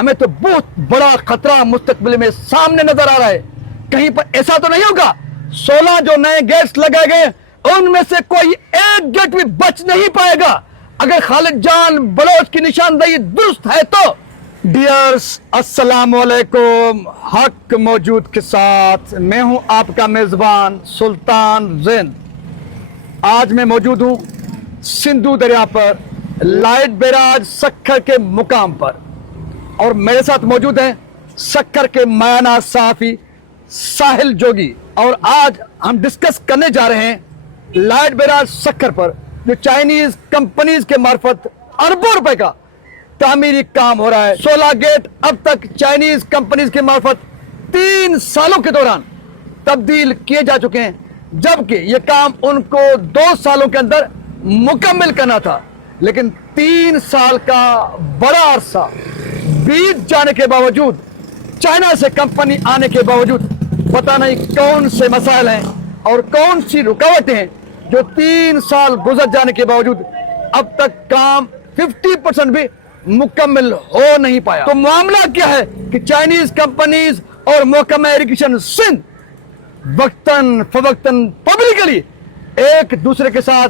हमें तो बहुत बड़ा खतरा मुस्तकबिल में सामने नजर आ रहा है। कहीं पर ऐसा तो नहीं होगा 16 जो नए गेट्स लगाए गए उनमें से कोई एक गेट भी बच नहीं पाएगा अगर खालिद जान बलोच की निशानदेही दुरुस्त है तो। डियर्स अस्सलाम वालेकुम, हक मौजूद के साथ मैं हूं आपका मेजबान सुल्तान ज़ैन। आज मैं मौजूद हूं सिंधु दरिया पर लाइट बैराज सक्खर के मुकाम पर और मेरे साथ मौजूद हैं सक्खर के मायाना साफी साहिल जोगी। और आज हम डिस्कस करने जा रहे हैं लाइट बैराज सक्खर पर जो चाइनीज कंपनीज के मार्फत अरबों रुपए का तामीरी काम हो रहा है। 16 गेट अब तक चाइनीज कंपनीज के मार्फत 3 सालों के दौरान तब्दील किए जा चुके हैं, जबकि यह काम उनको 2 सालों के अंदर मुकम्मल करना था। लेकिन 3 साल का बड़ा अरसा बीत जाने के बावजूद, चाइना से कंपनी आने के बावजूद पता नहीं कौन से मसाइल हैं और कौन सी रुकावटें हैं जो 3 साल गुजर जाने के बावजूद अब तक काम 50% भी मुकम्मल हो नहीं पाया। तो मामला क्या है कि चाइनीज कंपनीज और महकमा इरिगेशन सिंध वक्तन फवक्तन पब्लिकली एक दूसरे के साथ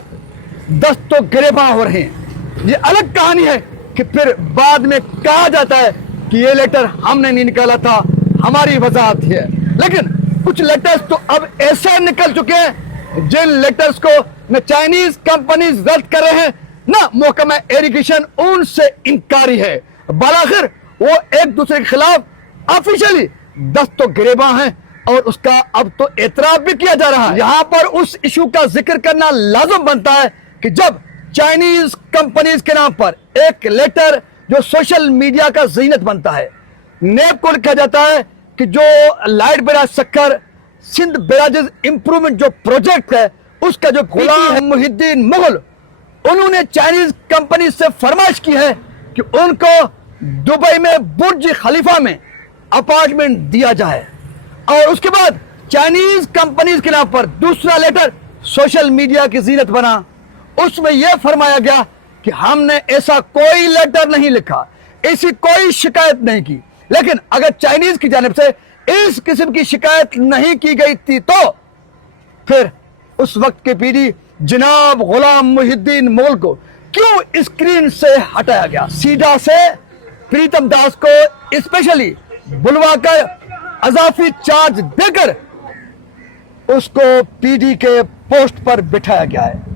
दस्तों गिरेबां हो रहे हैं। ये अलग कहानी है कि फिर बाद में कहा जाता है कि ये लेटर हमने नहीं निकाला था, हमारी वजाहत है। लेकिन कुछ लेटर्स तो अब ऐसे निकल चुके हैं जिन लेटर्स को न चाइनीज कंपनीज रद्द कर रहे हैं ना महकमा इरिगेशन उनसे इनकारी है। बलाखिर वो एक दूसरे के खिलाफ ऑफिशियली दस्तों गिरेबां हैं और उसका अब तो एतराफ भी किया जा रहा है। यहाँ पर उस इशू का जिक्र करना लाजम बनता है कि जब चाइनीज कंपनीज के नाम पर एक लेटर जो सोशल मीडिया का ज़ीनत बनता है, नेब को लिखा जाता है कि जो Lloyd barrage Sukkur Sindh barrages improvement जो प्रोजेक्ट है उसका जो गुलाम मुहिद्दीन मुगल उन्होंने चाइनीज कंपनी से फरमाइश की है कि उनको दुबई में बुर्ज खलीफा में अपार्टमेंट दिया जाए। और उसके बाद चाइनीज कंपनीज के नाम पर दूसरा लेटर सोशल मीडिया की ज़ीनत बना। उसमें यह फरमाया गया कि हमने ऐसा कोई लेटर नहीं लिखा, ऐसी कोई शिकायत नहीं की। लेकिन अगर चाइनीज की जानिब से इस किस्म की शिकायत नहीं की गई थी तो फिर उस वक्त के पीडी जनाब गुलाम मुहिद्दीन मुगल को क्यों स्क्रीन से हटाया गया। सीधा से प्रीतम दास को स्पेशली बुलवाकर अजाफी चार्ज देकर उसको पीडी के पोस्ट पर बिठाया गया है।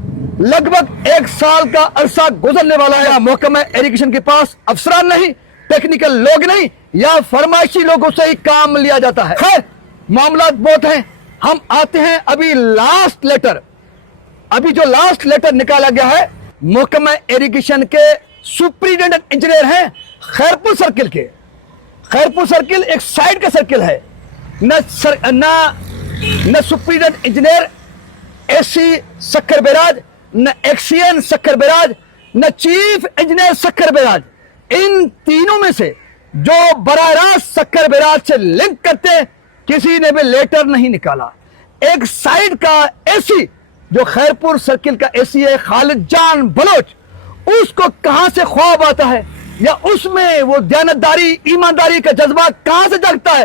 लगभग 1 साल का अरसा गुजरने वाला है। महकमा इरिगेशन के पास अफसरान नहीं, टेक्निकल लोग नहीं, या फरमाइशी लोगों से ही काम लिया जाता है। खैर मामला बहुत हैं। हम आते हैं अभी लास्ट लेटर। अभी जो लास्ट लेटर निकाला गया है महकमा इरिगेशन के सुपरिटेंडेंट इंजीनियर हैं खैरपुर सर्किल के। खैरपुर सर्किल एक साइड का सर्किल है, न superintendent engineer AC Sukkur barrage, न एक्सीएन सक्खर बैराज, न चीफ इंजीनियर सक्खर बैराज। इन तीनों में से जो बराह रास्त सक्खर बैराज से लिंक करते हैं किसी ने भी लेटर नहीं निकाला। एक साइड का एसी जो खैरपुर सर्किल का एसी है खालिद जान बलोच, उसको कहां से ख्वाब आता है या उसमें वो दयानतदारी ईमानदारी का जज्बा कहां से जगता है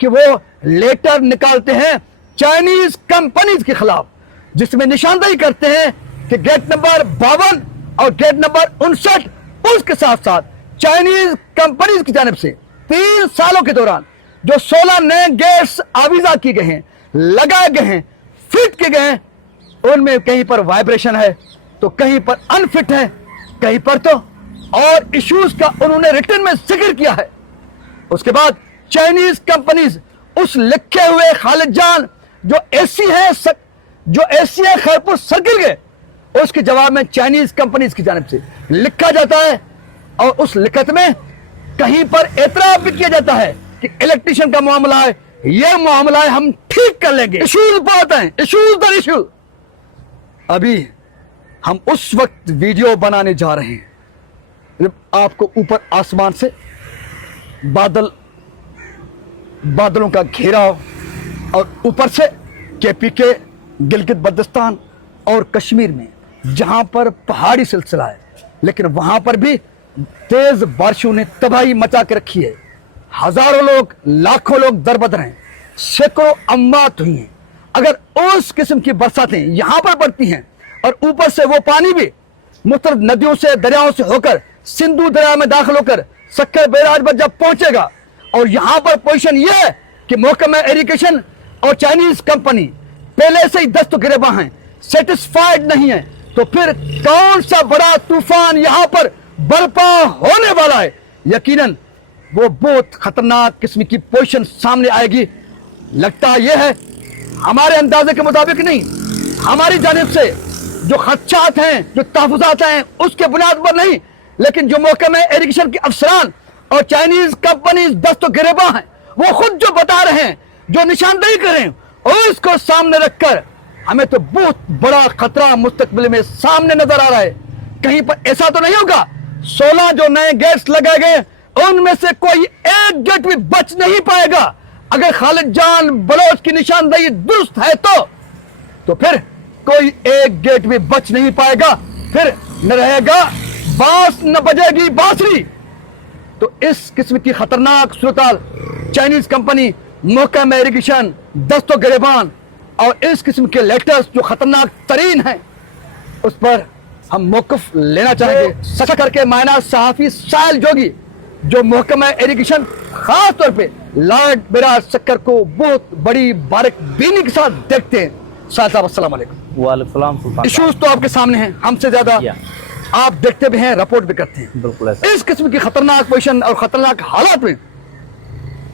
कि वो लेटर निकालते हैं चाइनीज कंपनीज के खिलाफ, जिसमें निशानदेही करते हैं कि गेट नंबर 52 और गेट नंबर 59 उसके साथ साथ चाइनीज कंपनीज की जानिब से 3 सालों के दौरान जो 16 नए गेट्स आविजा किए गए हैं, लगाए गए हैं, फिट किए गए हैं, उनमें कहीं पर वाइब्रेशन है तो कहीं पर अनफिट है, कहीं पर तो और इश्यूज का उन्होंने रिटर्न में जिक्र किया है। उसके बाद चाइनीज कंपनीज उस लिखे हुए खालिद जान जो एसी है खैरपुर सर्किल के, उसके जवाब में चाइनीज कंपनीज की जानिब से लिखा जाता है और उस लिखत में कहीं पर एतराफ भी किया जाता है कि इलेक्ट्रिशियन का मामला है, यह मामला है, हम ठीक कर लेंगे। इश्यूज बहुत हैं, इश्यूज दर इश्यू। अभी हम उस वक्त वीडियो बनाने जा रहे हैं जब आपको ऊपर आसमान से बादलों का घेराव और ऊपर से केपीके, गिलगित बल्तिस्तान और कश्मीर में जहां पर पहाड़ी सिलसिला है, लेकिन वहां पर भी तेज बारिशों ने तबाही मचा के रखी है। हजारों लोग, लाखों लोग दरबदर हैं, सैकड़ों अमवात हुई हैं। अगर उस किस्म की बरसातें यहां पर पड़ती हैं और ऊपर से वो पानी भी मुख्तलिफ नदियों से, दरियाओं से होकर सिंधु दरिया में दाखिल होकर सक्कर बैराज पर जब पहुंचेगा, और यहां पर पोजीशन ये है कि महकमा इरिगेशन और चाइनीज कंपनी पहले से ही दस्त गिरबां हैं, सेटिस्फाइड नहीं है, तो फिर कौन सा बड़ा तूफान यहां पर बर्पा होने वाला है। यकीनन वो बहुत खतरनाक किस्म की पोजीशन सामने आएगी। लगता यह है हमारे अंदाजे के मुताबिक नहीं, हमारी जानिब से जो खदशात हैं, जो तहफुजात हैं, उसके बुनियाद पर नहीं, लेकिन जो महकमा इरिगेशन के अफसरान और चाइनीज कंपनीज दस्त गिरबा हैं, वो खुद जो बता रहे हैं, जो निशानदेही कर रहे हैं, और उसको सामने रखकर हमें तो बहुत बड़ा खतरा मुस्तकबिल में सामने नजर आ रहा है। कहीं पर ऐसा तो नहीं होगा 16 जो नए गेट्स लगाए गए उनमें से कोई एक गेट भी बच नहीं पाएगा। अगर खालिद जान बलोच की निशानदेही दुरुस्त है तो फिर कोई एक गेट भी बच नहीं पाएगा, फिर न रहेगा बांस न बजेगी बांसुरी। तो इस किस्म की खतरनाक सूरत चाइनीज कंपनी, महकमा इरिगेशन, दस्तो गिरबान और इस किस्म के लेटर्स जो खतरनाक तरीन हैं, उस पर हम मौक़िफ़ लेना चाहेंगे। सच करके मायना सहाफ़ी साहिल जोगी जो महकमा इरिगेशन खास तौर पे लॉर्ड बिराज सक्कर को बहुत बड़ी बारीकबीनी के साथ देखते हैं। साहब अस्सलाम वालेकुम। वालेकुम सलाम सुल्तान। इशूज तो आपके सामने हैं, हमसे ज्यादा आप देखते भी हैं, रिपोर्ट भी करते हैं। बिल्कुल ऐसा। इस किस्म की खतरनाक पोजीशन और खतरनाक हालात में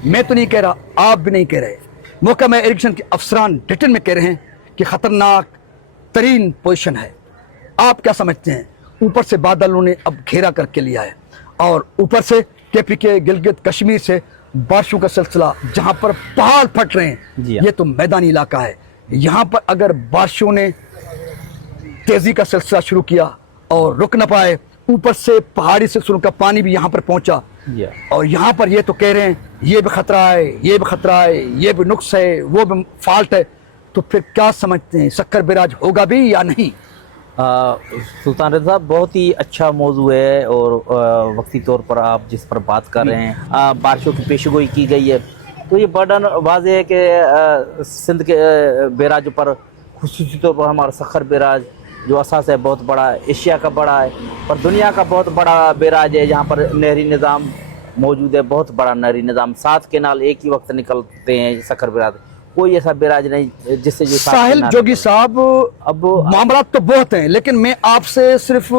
मैं तो नहीं कह रहा, आप भी नहीं कह रहे, महकमा इरिगेशन के अफसरान डिटेल में कह रहे हैं कि खतरनाक तरीन पोजीशन है। आप क्या समझते हैं? ऊपर से बादलों ने अब घेरा करके लिया है और ऊपर से KPK गिलगित कश्मीर से बारिशों का सिलसिला, जहां पर पहाड़ फट रहे हैं, ये तो मैदानी इलाका है। यहाँ पर अगर बारिशों ने तेजी का सिलसिला शुरू किया और रुक न पाए, ऊपर से पहाड़ी सिलसिलों का पानी भी यहाँ पर पहुंचा, और यहाँ पर ये तो कह रहे हैं ये भी खतरा है, ये भी खतरा है, ये भी नुक्स है, वो भी फॉल्ट है, तो फिर क्या समझते हैं सक्कर बैराज होगा भी या नहीं? सुल्तान रज़ा साहब, बहुत ही अच्छा मौजू है और वक्ती तौर पर आप जिस पर बात कर रहे हैं, बारिशों की पेशगोई की गई है, तो ये बर्डन वाज़ेह है कि सिंध के बैराज पर, खुसूसी तौर पर हमारा सक्कर बैराज जो असास है बहुत बड़ा, एशिया का बड़ा है और दुनिया का बहुत बड़ा बैराज है, जहाँ पर नहरी निज़ाम मौजूद है, बहुत बड़ा नहरी निज़ाम, 7 केनाल एक ही वक्त निकलते हैं सक्कर बैराज। कोई ऐसा बैराज नहीं जिससे जो साहिल जोगी साहब, अब मामला तो बहुत हैं, लेकिन मैं आपसे सिर्फ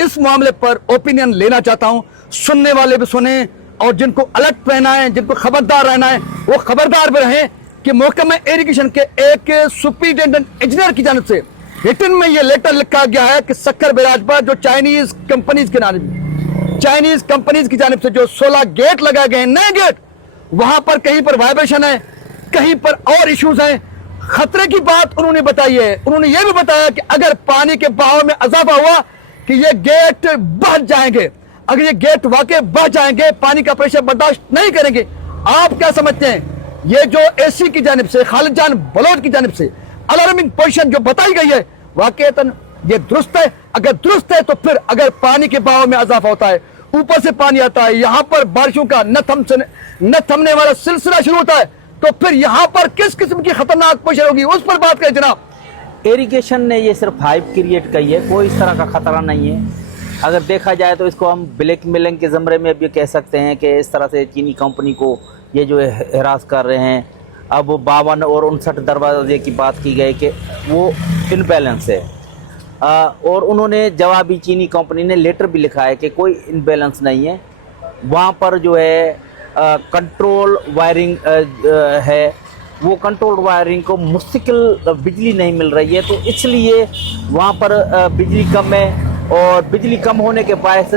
इस मामले पर ओपिनियन लेना चाहता हूं। सुनने वाले भी सुने और जिनको अलर्ट रहना है, जिनको खबरदार रहना है, वो खबरदार भी रहें कि महकमा इरिगेशन के एक सुपरिटेंडेंट इंजीनियर की जानिब से रिटन में ये लेटर लिखा गया है कि सक्कर बैराज पर जो चाइनीज कंपनीज की जानिब से जो 16 गेट लगाए गए हैं, नए गेट, वहां पर कहीं पर वाइब्रेशन है, कहीं पर और इश्यूज हैं। खतरे की बात उन्होंने बताई है। उन्होंने ये भी बताया कि अगर पानी के बहाव में इजाफा हुआ कि ये गेट बह जाएंगे, अगर ये गेट वाकई बह जाएंगे, पानी का प्रेशर बर्दाश्त नहीं करेंगे। आप क्या समझते हैं, ये जो AC की जानिब से, खालिद जान बलोच की जानिब से अलार्मिंग पोजीशन जो बताई गई है, वाकईतन ये दुरुस्त है? अगर दुरुस्त है तो फिर अगर पानी के बहाव में इजाफा होता है, ऊपर से पानी आता है, यहाँ पर बारिशों का न थमने वाला सिलसिला शुरू होता है, तो फिर यहाँ पर किस किस्म की खतरनाक पोजीशन होगी, उस पर बात करें जनाब। इरिगेशन ने ये सिर्फ हाइप क्रिएट की है, कोई इस तरह का खतरा नहीं है। अगर देखा जाए तो इसको हम ब्लैक मेलिंग के ज़मरे में भी कह सकते हैं कि इस तरह से चीनी कंपनी को ये जो हरास कर रहे हैं। अब 52 और 59 दरवाजे की बात की गई कि वो इनबैलेंस है, और उन्होंने जवाबी चीनी कंपनी ने लेटर भी लिखा है कि कोई इनबैलेंस नहीं है। वहाँ पर जो है कंट्रोल वायरिंग है, वो कंट्रोल वायरिंग को मुस्तकिल बिजली नहीं मिल रही है, तो इसलिए वहाँ पर बिजली कम है, और बिजली कम होने के बायस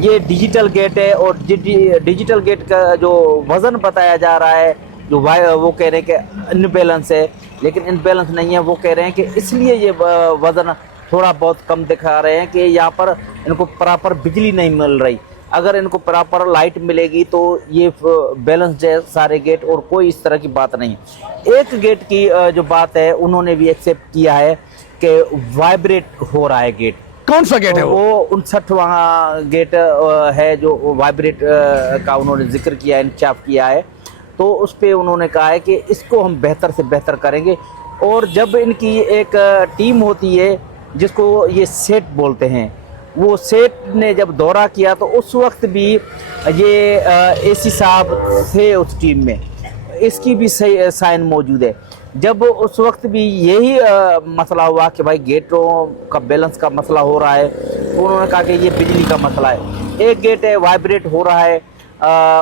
ये डिजिटल गेट है, और डिजिटल गेट का जो वज़न बताया जा रहा है, जो वो कह रहे हैं कि इनबैलेंस है, लेकिन इनबैलेंस नहीं है। वो कह रहे हैं कि इसलिए ये वज़न थोड़ा बहुत कम दिखा रहे हैं कि यहाँ पर इनको प्रॉपर बिजली नहीं मिल रही। अगर इनको प्रॉपर लाइट मिलेगी तो ये बैलेंस है सारे गेट, और कोई इस तरह की बात नहीं। एक गेट की जो बात है उन्होंने भी एक्सेप्ट किया है कि वाइब्रेट हो रहा है गेट, कौन सा गेट है वो? 59वां गेट है जो वाइब्रेट का उन्होंने जिक्र किया, इंकशाफ किया है। तो उस पे उन्होंने कहा है कि इसको हम बेहतर से बेहतर करेंगे। और जब इनकी एक टीम होती है जिसको ये सेट बोलते हैं, वो सेट ने जब दौरा किया तो उस वक्त भी ये एसी साहब थे उस टीम में, इसकी भी सही साइन मौजूद है। जब उस वक्त भी यही मसला हुआ कि भाई गेटों का बैलेंस का मसला हो रहा है, तो उन्होंने कहा कि ये बिजली का मसला है। एक गेट है वाइब्रेट हो रहा है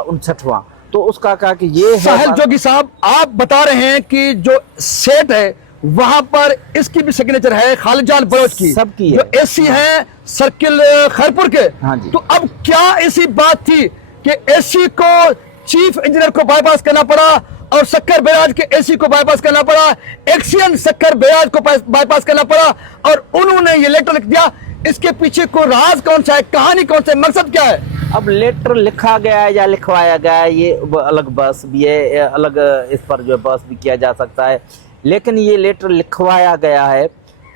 59वां, तो उसका कहा कि ये है। साहिल जोगी साहब, आप बता रहे हैं कि जो सेट है वहां पर इसकी भी सिग्नेचर है खालिद जान बलोच की, सबकी है। जो एसी है सर्किल खैरपुर के। हाँ जी। तो अब क्या ऐसी बात थी कि एसी को चीफ इंजीनियर को बाईपास करना पड़ा और सक्कर बैराज के एसी को बाईपास करना पड़ा, एक्सियन सक्कर बैराज को बाईपास करना पड़ा, और उन्होंने ये लेटर लिख दिया? इसके पीछे को राज कौन सा है, कहानी कौन सा है, मकसद क्या है? अब लेटर लिखा गया है या लिखवाया गया है, ये अलग बहस भी है, अलग इस पर जो है बहस भी किया जा सकता है। लेकिन ये लेटर लिखवाया गया है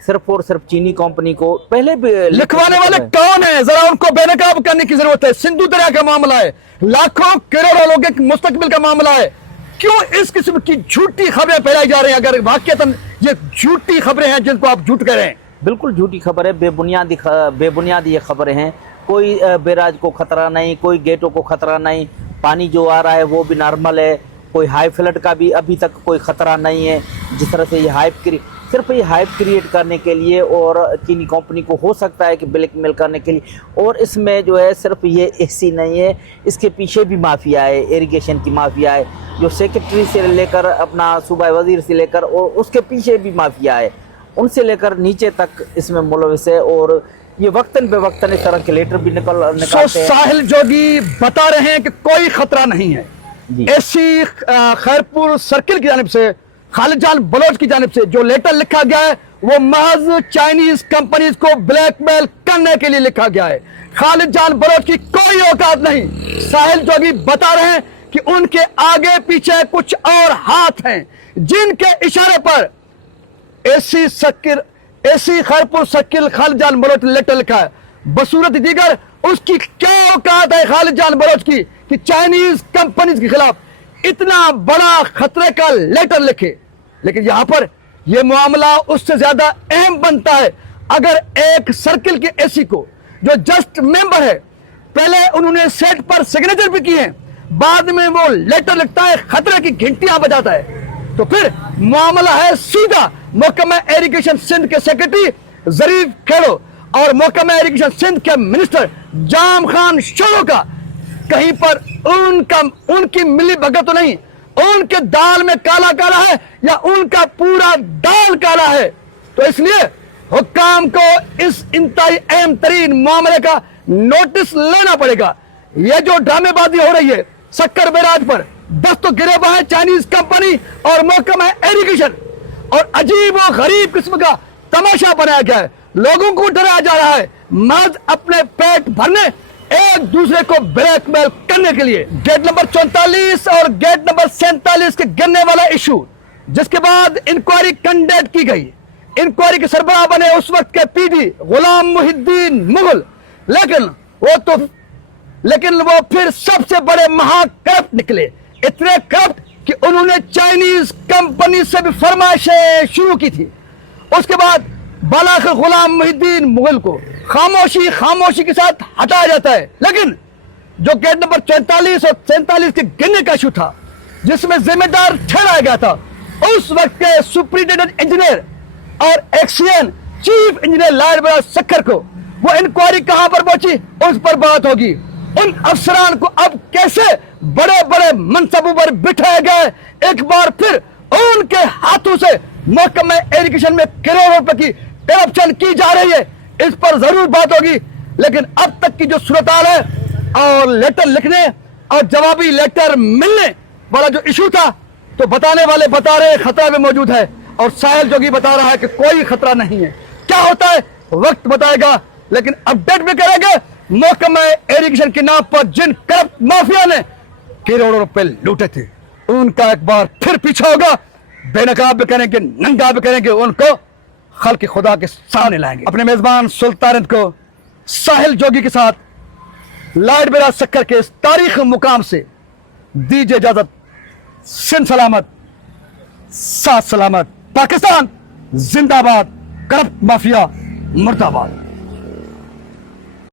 सिर्फ और सिर्फ चीनी कंपनी को। पहले भी लिखवाने वाले कौन है, जरा उनको बेनकाब करने की जरूरत है। सिंधु दरिया का मामला है, लाखों करोड़ों लोगों के मुस्तकबिल का मामला है। क्यों इस किस्म की झूठी खबरें फैलाई जा रही हैं? अगर वाकईतन ये झूठी खबरें हैं जिनको आप झूठ कह रहे हैं। बिल्कुल झूठी खबर है, बेबुनियादी ये खबरें हैं। कोई बैराज को खतरा नहीं, कोई गेटों को खतरा नहीं, पानी जो आ रहा है वो भी नॉर्मल है, कोई हाई फ्लड का भी अभी तक कोई खतरा नहीं है। जिस तरह से ये सिर्फ ये हाइप क्रिएट करने के लिए और चीनी कंपनी को हो सकता है कि ब्लैकमेल करने के लिए। और इसमें जो है सिर्फ ये एसी नहीं है, इसके पीछे भी माफिया है, इरिगेशन की माफिया है, जो सेक्रेटरी से लेकर अपना सूबा वजीर से लेकर और उसके पीछे भी माफिया है, उनसे लेकर नीचे तक इसमें मुलविस है। और ये वक्तन बेवक्तन इस तरह के लेटर भी निकालते हैं। साहिल जोगी बता रहे हैं कि कोई खतरा नहीं है। एसी खैरपुर सर्किल की जानिब से, खालिद जान बलोच की जानिब से जो लेटर लिखा गया है वो महज चाइनीज कंपनीज को ब्लैकमेल करने के लिए लिखा गया है। खालिद जान बलोच की कोई औकात नहीं। साहिल जोगी बता रहे हैं कि उनके आगे पीछे कुछ और हाथ हैं जिनके इशारे पर एसी खैरपुर सर्किल खालिद जान बलोच ने लेटर लिखा है। बसूरत दीगर उसकी क्या औकात है खालिद जान बलोच की कि चाइनीज कंपनीज के खिलाफ इतना बड़ा खतरे का लेटर लिखे। लेकिन यहां पर यह मामला उससे ज्यादा अहम बनता है। अगर एक सर्किल के एसी को जो जस्ट मेंबर है, पहले उन्होंने सेट पर सिग्नेचर भी किए हैं, बाद में वो लेटर लिखता है, खतरे की घंटियां बजाता है, तो फिर मामला है सीधा महकमा इरिगेशन सिंध के सेक्रेटरी जरीफ खेड़ो और महकमा इरिगेशन सिंध के मिनिस्टर जाम खान शोरो का। कहीं पर उनकी मिली भगत तो नहीं, उनके दाल में काला काला है या उनका पूरा दाल काला है। तो इसलिए हुक्काम को इस इंतहाई अहम तरीन मामले का नोटिस लेना पड़ेगा। ये जो ड्रामेबाजी हो रही है सक्कर बैराज पर, बस तो गिरेबान है चाइनीज कंपनी और महकमा इरिगेशन, और अजीब और गरीब किस्म का तमाशा बनाया गया है। लोगों को डराया जा रहा है महज अपने पेट भरने, एक दूसरे को ब्लैकमेल करने के लिए। गेट नंबर 44 और गेट नंबर 47 के गिरने वाला इशू, जिसके बाद इंक्वायरी कंडक्ट की गई। इंक्वायरी के सरबराह बने उस वक्त के पीडी गुलाम मुहिद्दीन मुगल, लेकिन वो फिर सबसे बड़े महाकरप्ट निकले। इतने करप्ट कि उन्होंने चाइनीज कंपनी से भी फरमाइशें शुरू की थी। उसके बाद बालाखिर गुलाम मुहिद्दीन मुगल को खामोशी के साथ हटाया जाता है। लेकिन जो गेट नंबर 44 और 47 के गिरने का इशू था, जिसमें जिम्मेदार ठहराया गया था उस वक्त के सुपरिटेंडेंट इंजीनियर और एक्सियन चीफ इंजीनियर लाल बराज सक्कर को, वो इंक्वायरी कहां पर पहुंची उस पर बात होगी। उन अफसरान को अब कैसे बड़े बड़े मनसबों पर बिठाया गया है, एक बार फिर उनके हाथों से महकमा इरिगेशन में करोड़ों रुपए की करप्शन की जा रही है, इस पर जरूर बात होगी। लेकिन अब तक की जो सूरत-हाल है और लेटर लिखने और जवाबी लेटर मिलने वाला जो इशू था, तो बताने वाले बता रहे हैं खतरा भी मौजूद है और साहिल जोगी बता रहा है कि कोई खतरा नहीं है। क्या होता है वक्त बताएगा, लेकिन अपडेट भी करेंगे। महकमा इरिगेशन के नाम पर जिन करप्ट माफिया ने करोड़ों रुपए लूटे थे, उनका एक बार फिर पीछा होगा। बेनकाब भी करेंगे, नंगा भी करेंगे, उनको खल्क खुदा के सामने लाएंगे। अपने मेजबान सुल्तान को साहिल जोगी के साथ लाइट बेरा शक्कर के इस तारीख मुकाम से दीजिए इजाजत। सिंध सलामत, साथ सलामत। पाकिस्तान जिंदाबाद, करप्ट माफिया मुर्दाबाद।